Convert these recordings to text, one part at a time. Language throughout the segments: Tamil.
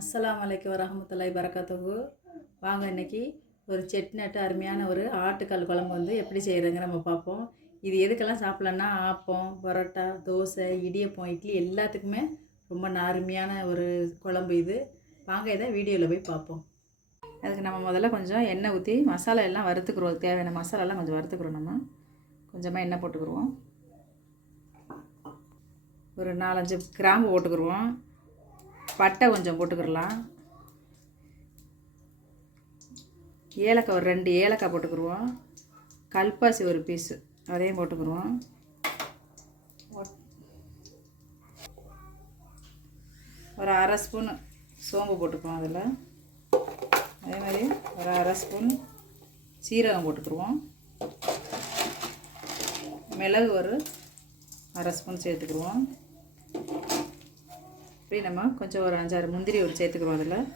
அஸ்ஸலாமு அலைக்கும் வரஹ்மத்துல்லாஹி வரகாத்துஹு. வாங்க இன்றைக்கி ஒரு செட்நட்டு அருமையான ஒரு ஆட்டுக்கால் குழம்பு எப்படி செய்கிறதுங்க நம்ம பார்ப்போம். இது எதுக்கெல்லாம் சாப்பிட்லான்னா ஆப்பம், பரோட்டா, தோசை, இடியப்பம், இட்லி எல்லாத்துக்குமே ரொம்ப அருமையான ஒரு குழம்பு இது. வாங்க இதை வீடியோவில் போய் பார்ப்போம். அதுக்கு நம்ம முதல்ல கொஞ்சம் எண்ணெய் ஊற்றி மசாலா எல்லாம் வறுத்துக்குருவோம். தேவையான மசாலாலாம் கொஞ்சம் வறுத்துக்குறோம். நம்ம கொஞ்சமாக எண்ணெய் போட்டுக்குருவோம். ஒரு 4-5 கிராம்பு போட்டுக்குருவோம். பட்டை கொஞ்சம் போட்டுக்கிடலாம். ஏலக்காய் ஒரு 2 ஏலக்காய் போட்டுக்கிடுவோம். கல்பாசி ஒரு பீஸு அதையும் போட்டுக்கிடுவோம். ஒரு 1/2 ஸ்பூன் சோம்பு போட்டுக்குவோம். அதில் அதே மாதிரி ஒரு 1/2 ஸ்பூன் சீரகம் போட்டுக்கிடுவோம். மிளகு ஒரு 1/2 ஸ்பூன் சேர்த்துக்கிடுவோம். இப்படி நம்ம கொஞ்சம் ஒரு 5-6 முந்திரி சேர்த்துக்குறோம். அதில்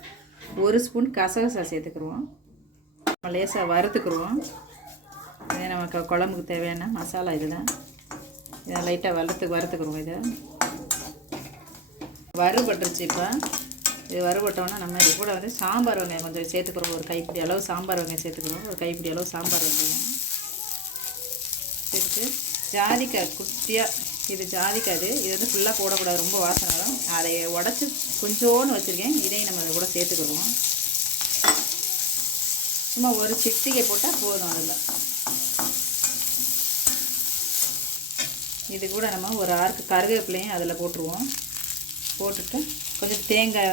1 ஸ்பூன் கசகசா சேர்த்துக்குருவோம். நம்ம லேசாக வறுத்துக்குருவோம். இதே நமக்கு குழம்புக்கு தேவையான மசாலா இதுதான். இதை லைட்டாக வறுத்துக்குருவோம். இதை வறுபட்டுருச்சு. இப்போ இது வறுபட்டோன்னா நம்ம இது கூட சாம்பார் வெங்காயம் கொஞ்சம் சேர்த்துக்குறோம். ஒரு கைப்பிடி அளவு சாம்பார் வெங்காயம் சேர்த்துக்குறோம். ஒரு கைப்பிடி அளவு சாம்பார் வெங்காயம் சேர்த்து ஜாதிக்காய் குட்டியாக, இது ஜாதிக்காது, இது ஃபுல்லாக போடக்கூடாது, ரொம்ப வாசனை வரும். அதை உடச்சி கொஞ்சோன்னு வச்சுருக்கேன். இதையும் நம்ம அதை கூட சேர்த்துக்கிடுவோம். சும்மா ஒரு சிட்டிகை போட்டால் போதும். அதில் இது கூட நம்ம ஒரு ஆறுக்கு கருவேப்பிலையும் அதில் போட்டுருவோம். போட்டுட்டு கொஞ்சம் தேங்காய்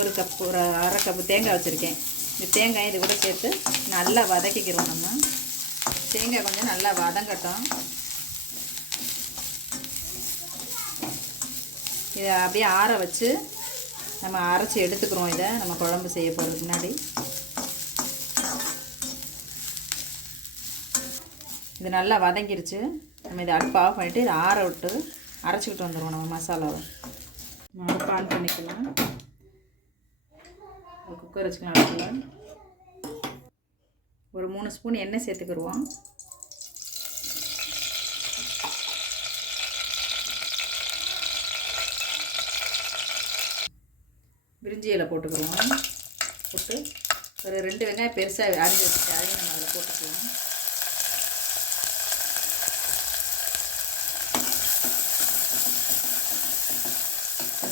ஒரு கப், ஒரு 1/2 கப்பு தேங்காய் வச்சுருக்கேன். இந்த தேங்காய் இது கூட சேர்த்து நல்லா வதக்கிக்கிறோம். நம்ம தேங்காய் கொஞ்சம் நல்லா வதங்கட்டும். இதை அப்படியே ஆற வச்சு நம்ம அரைச்சி எடுத்துக்கிறோம். இதை நம்ம குழம்பு செய்ய போகிறதுக்கு முன்னாடி இது நல்லா வதங்கிருச்சு. நம்ம இதை அடுப்பு ஆஃப் பண்ணிவிட்டு இதை ஆற விட்டு அரைச்சிக்கிட்டு வந்துடுவோம். நம்ம மசாலாவை நம்ம அடுப்பு ஆன் பண்ணிக்கலாம். குக்கர் வச்சுக்கலாம். அடுப்பில் ஒரு 3 ஸ்பூன் எண்ணெய் சேர்த்துக்கிடுவோம். பிரிஞ்சி இலை போட்டுக்குருவோம். போட்டு ஒரு 2 வெங்காயம் பெருசாக அரிஞ்சு வச்சுட்டு அதையும் நம்ம அதில் போட்டுக்குவோம்.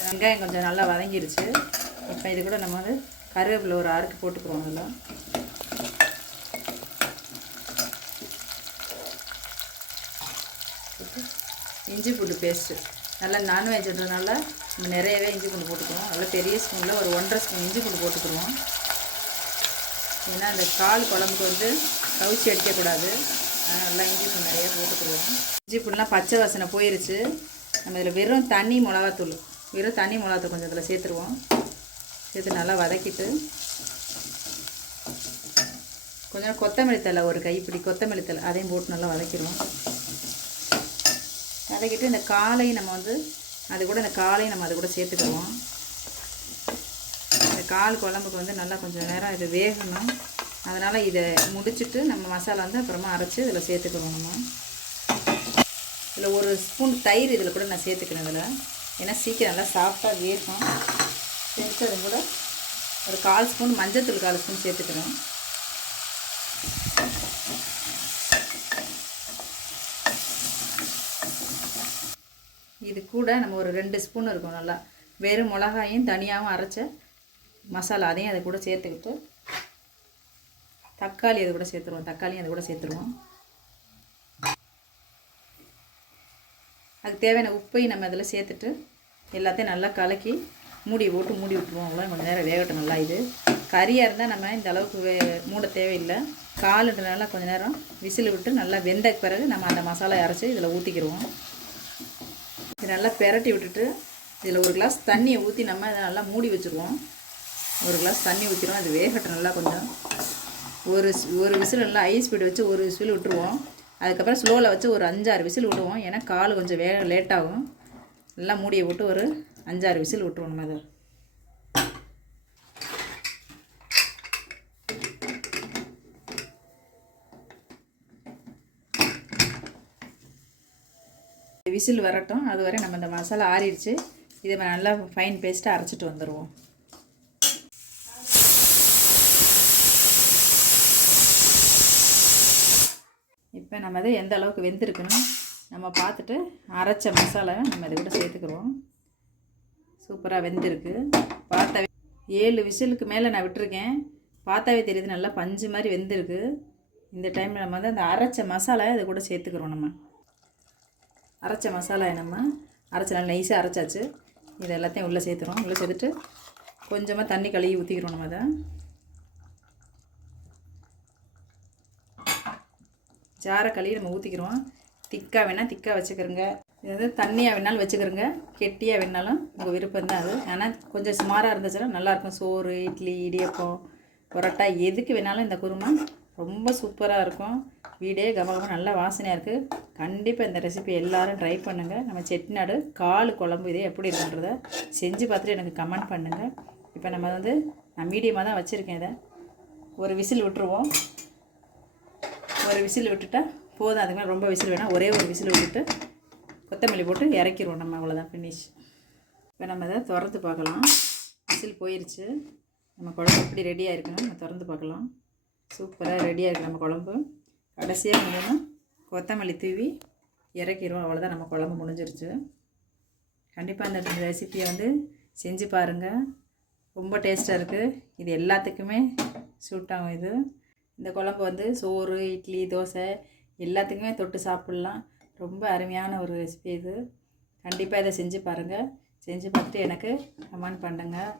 வெங்காயம் கொஞ்சம் நல்லா வதங்கிருச்சு. இப்போ இது கூட நம்ம கருவேப்பிலை ஒரு 6 போட்டுக்குவோம். அதில் இஞ்சி பூண்டு பேஸ்ட்டு, நல்லா நான்வெஜ்ன்றதுனால நம்ம நிறையவே இஞ்சி பூண்டு போட்டுக்குவோம். நல்லா பெரிய ஸ்பூனில் ஒரு 1.5 ஸ்பூன் இஞ்சி பூண்டு போட்டுக்குருவோம். ஏன்னா அந்த கால் குழம்புக்கு கவுச்சி அடிக்கக்கூடாது. நல்லா இஞ்சி பூண்டு நிறைய போட்டுக்குருவோம். இஞ்சி பூண்டுலாம் பச்சை வாசனை போயிருச்சு. நம்ம இதில் வெறும் தண்ணி மிளகாத்தூள் கொஞ்சம் இதில் சேர்த்துருவோம். சேர்த்து நல்லா வதக்கிட்டு கொஞ்சம் கொத்தமல்லி தழை, ஒரு கைப்பிடி கொத்தமல்லி தழை அதையும் போட்டு நல்லா வதக்கிடுவோம். வதக்கிட்டு இந்த காலையும் நம்ம இந்த காலையும் நம்ம அது கூட சேர்த்துக்குவோம். இந்த கால் குழம்புக்கு நல்லா கொஞ்சம் நேரம் இது வேகணும். அதனால் இதை முடிச்சுட்டு நம்ம மசாலா அப்புறமா அரைச்சி இதில் சேர்த்துக்குவோம். நம்ம இதில் 1 ஸ்பூன் தயிர் இதில் கூட நான் சேர்த்துக்கிறேன். இதில் ஏன்னா சீக்கிரம் நல்லா சாஃப்டாக வேகும். சேர்த்து அது கூட ஒரு 1/4 ஸ்பூன் மஞ்சத்தூள் 1/4 ஸ்பூன் சேர்த்துக்கிறேன். இது கூட நம்ம ஒரு 2 ஸ்பூன் இருக்கும் நல்லா வெறும் மிளகாயும் தனியாகவும் அரைச்ச மசாலா, அதையும் அது கூட சேர்த்துக்கிட்டு தக்காளி அது கூட சேர்த்துருவோம். தக்காளியும் அது கூட சேர்த்துருவோம். அதுக்கு தேவையான உப்பையும் நம்ம அதில் சேர்த்துட்டு எல்லாத்தையும் நல்லா கலக்கி மூடி விட்டுருவோம். அவ்வளோ கொஞ்சம் நேரம் வேகட்டும். நல்லா இது கறியாக இருந்தால் நம்ம இந்த அளவுக்கு மூட தேவையில்லை. காலுன்றனால கொஞ்சம் நேரம் விசில் விட்டு நல்லா வெந்த பிறகு நம்ம அந்த மசாலா அரைச்சி இதில் ஊற்றிக்கிடுவோம். இது நல்லா பெரட்டி விட்டுட்டு இதில் 1 கிளாஸ் தண்ணியை ஊற்றி நம்ம இதை நல்லா மூடி வச்சுருவோம். 1 கிளாஸ் தண்ணி ஊற்றிடுவோம். அது வேகட்டும் நல்லா. கொஞ்சம் ஒரு விசில் நல்லா ஹை ஸ்பீடு வச்சு ஒரு விசில் விட்டுருவோம். அதுக்கப்புறம் ஸ்லோவில் வச்சு ஒரு 5-6 விசில் விடுவோம். ஏன்னா கால் கொஞ்சம் லேட்டாகும். நல்லா மூடியை விட்டு ஒரு 5-6 விசில் விட்டுருவோம். நம்ம அதை விசில் வரட்டும். அது வரை நம்ம இந்த மசாலா ஆறிடுச்சு. இதை நல்லா ஃபைன் பேஸ்ட்டாக அரைச்சிட்டு வந்துடுவோம். இப்போ நம்ம இது எந்த அளவுக்கு வெந்திருக்குன்னு நம்ம பார்த்துட்டு அரைச்ச மசாலாவை நம்ம இதை கூட சேர்த்துக்கிறோம். சூப்பராக வெந்திருக்கு. பார்த்தாவே 7 விசிலுக்கு மேலே நான் விட்டுருக்கேன். பார்த்தாவே தெரியுது நல்லா பஞ்சு மாதிரி வெந்திருக்கு. இந்த டைமில் நம்ம வந்து அந்த அரைச்ச மசாலாவை இதை கூட சேர்த்துக்கிறோம். நம்ம அரைச்ச மசாலாவை நம்ம அரைச்ச நல்லா நைஸாக அரைச்சாச்சு. இது எல்லாத்தையும் உள்ளே சேர்த்துறோம். உள்ளே சேர்த்துட்டு கொஞ்சமாக தண்ணி கழுவி ஊற்றிக்கிறோம். நம்ம அதை ஜாரை கழுவி நம்ம ஊற்றிக்கிறோம். திக்காக வேணால் திக்காக வச்சுக்கிறோங்க. இது வந்து தண்ணியாக வேணாலும் வச்சுக்கிறோங்க, கெட்டியாக வேணாலும் உங்கள் விருப்பம் தான் அது. ஆனால் கொஞ்சம் சுமாராக இருந்துச்சுன்னா நல்லாயிருக்கும். சோறு, இட்லி, இடியப்பம், பரோட்டா எதுக்கு வேணாலும் இந்த குருமா ரொம்ப சூப்பராக இருக்கும். வீடே கமகமாக நல்லா வாசனையாக இருக்குது. கண்டிப்பாக இந்த ரெசிபி எல்லோரும் ட்ரை பண்ணுங்கள். நம்ம செட்டிநாடு கால் குழம்பு இதே எப்படி இருக்குன்றத செஞ்சு பார்த்துட்டு எனக்கு கமெண்ட் பண்ணுங்கள். இப்போ நம்ம வந்து நான் மீடியமாக தான் வச்சுருக்கேன். இதை ஒரு விசில் விட்டுருவோம். ஒரு விசில் விட்டுட்டா போதும். அதுக்கு மேலே ரொம்ப விசில் வேணாம். ஒரே ஒரு விசில் விட்டுட்டு கொத்தமல்லி போட்டு இறக்கிடுவோம். நம்ம அவ்வளோதான், ஃபினிஷ். இப்போ நம்ம இதை திறந்து பார்க்கலாம். விசில் போயிடுச்சு. நம்ம குழம்பு எப்படி ரெடியாக இருக்குன்னு நம்ம திறந்து பார்க்கலாம். சூப்பராக ரெடியாக இருக்குது நம்ம குழம்பு. கடைசியாக முடிஞ்சோன்னா கொத்தமல்லி தூவி இறக்கிடுவோம். அவ்வளோதான், நம்ம குழம்பு முடிஞ்சிருச்சு. கண்டிப்பாக அந்த ரெசிப்பியை வந்து செஞ்சு பாருங்கள். ரொம்ப டேஸ்ட்டாக இருக்குது. இது எல்லாத்துக்குமே சூட் ஆகும். இது இந்த குழம்பு வந்து சோறு, இட்லி, தோசை எல்லாத்துக்குமே தொட்டு சாப்பிட்லாம். ரொம்ப அருமையான ஒரு ரெசிபி இது. கண்டிப்பாக இதை செஞ்சு பாருங்கள். செஞ்சு பார்த்துட்டு எனக்கு கமெண்ட் பண்ணுங்கள்.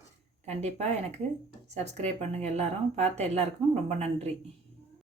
கண்டிப்பாக எனக்கு சப்ஸ்கிரைப் பண்ணுங்கள். எல்லோரும் பார்த்த எல்லாருக்கும் ரொம்ப நன்றி.